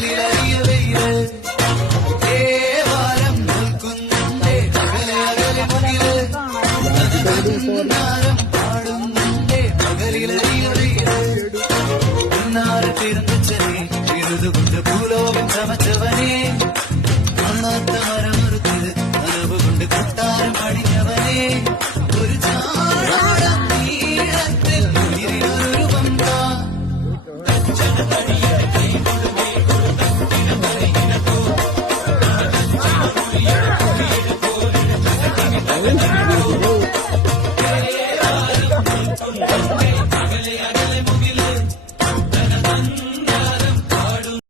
പകലിലറിയ വെയില് ദേവാലം നിൽക്കുന്നുണ്ടേ അകലെ അകലെ മുകില് നാരം പാടുന്നുണ്ടേ പകലിലറിയ വെയില് തിരുന്നച്ചനെ എഴുതുകൊണ്ട് ഭൂലോകം ചമച്ചവനേ